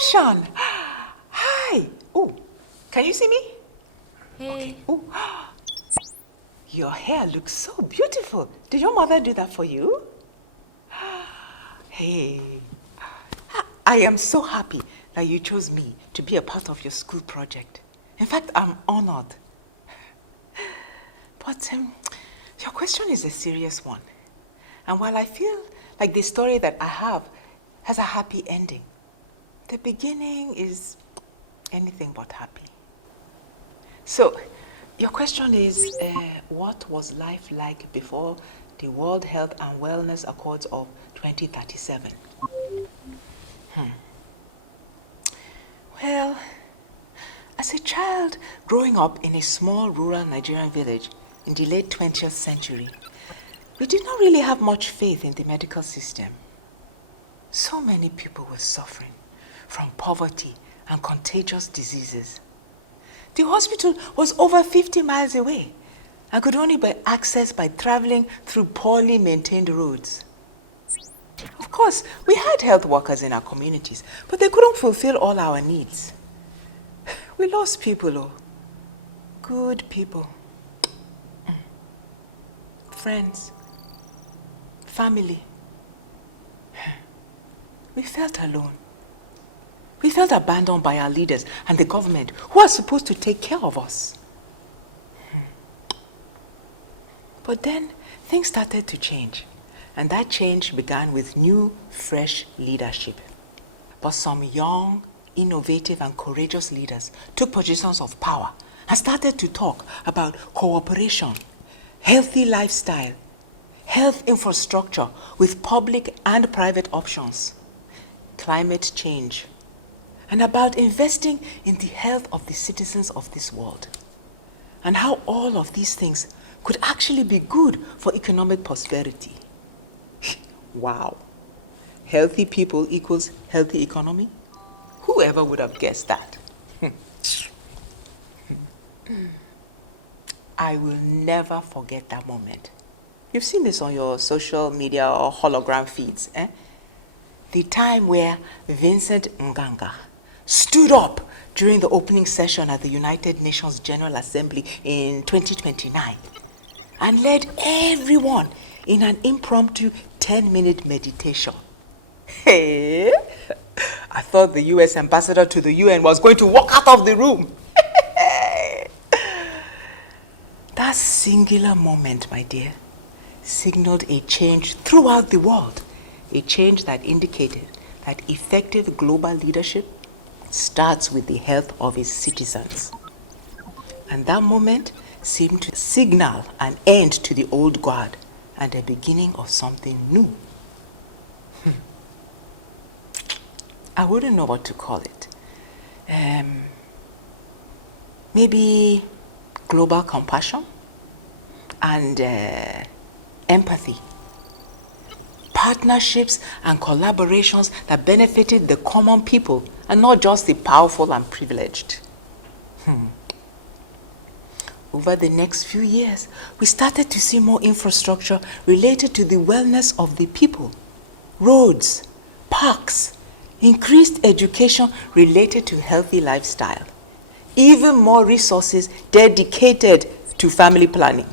Ocean! Hi! Oh, can you see me? Hey. Oh, your hair looks so beautiful. Did your mother do that for you? Hey, I am so happy that you chose me to be a part of your school project. In fact, I'm honored. But your question is a serious one. And while I feel like the story that I have has a happy ending, the beginning is anything but happy. So, your question is, what was life like before the World Health and Wellness Accords of 2037? Well, as a child growing up in a small rural Nigerian village in the late 20th century, we did not really have much faith in the medical system. So many people were suffering from poverty and contagious diseases. The hospital was over 50 miles away and could only be accessed by traveling through poorly maintained roads. Of course, we had health workers in our communities, but they couldn't fulfill all our needs. We lost people, oh, good people, friends, family. We felt alone. We felt abandoned by our leaders and the government who are supposed to take care of us. But then things started to change, and that change began with new, fresh leadership. But some young, innovative and courageous leaders took positions of power and started to talk about cooperation, healthy lifestyle, health infrastructure with public and private options, climate change, and about investing in the health of the citizens of this world, and how all of these things could actually be good for economic prosperity. Wow. Healthy people equals healthy economy? Whoever would have guessed that? I will never forget that moment. You've seen this on your social media or hologram feeds, eh? The time where Vincent Nganga stood up during the opening session at the United Nations General Assembly in 2029 and led everyone in an impromptu 10-minute meditation. Hey, I thought the US ambassador to the UN was going to walk out of the room. That singular moment, my dear, signaled a change throughout the world, a change that indicated that effective global leadership starts with the health of its citizens. And that moment seemed to signal an end to the old guard and a beginning of something new. I wouldn't know what to call it. Maybe global compassion and empathy. Partnerships and collaborations that benefited the common people and not just the powerful and privileged. Over the next few years, we started to see more infrastructure related to the wellness of the people. Roads, parks, increased education related to healthy lifestyle. Even more resources dedicated to family planning.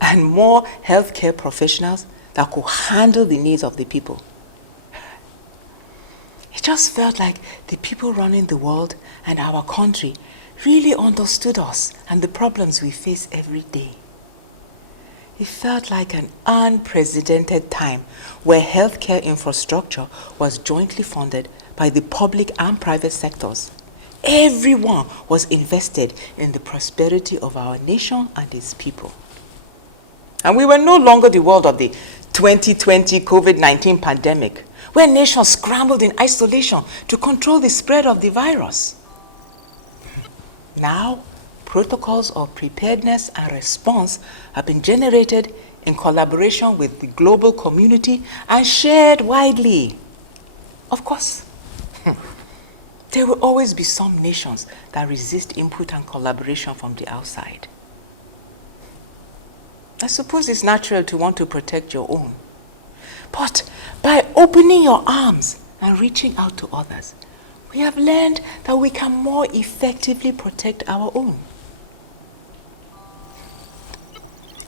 And more healthcare professionals that could handle the needs of the people. It just felt like the people running the world and our country really understood us and the problems we face every day. It felt like an unprecedented time where healthcare infrastructure was jointly funded by the public and private sectors. Everyone was invested in the prosperity of our nation and its people. And we were no longer the world of the 2020 COVID-19 pandemic, where nations scrambled in isolation to control the spread of the virus. Now, protocols of preparedness and response have been generated in collaboration with the global community and shared widely. Of course, there will always be some nations that resist input and collaboration from the outside. I suppose it's natural to want to protect your own. But by opening your arms and reaching out to others, We have learned that we can more effectively protect our own.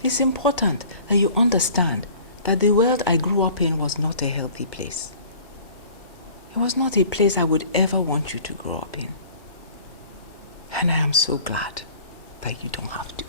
It's important that you understand that the world I grew up in was not a healthy place. It was not a place I would ever want you to grow up in. And I am so glad that you don't have to.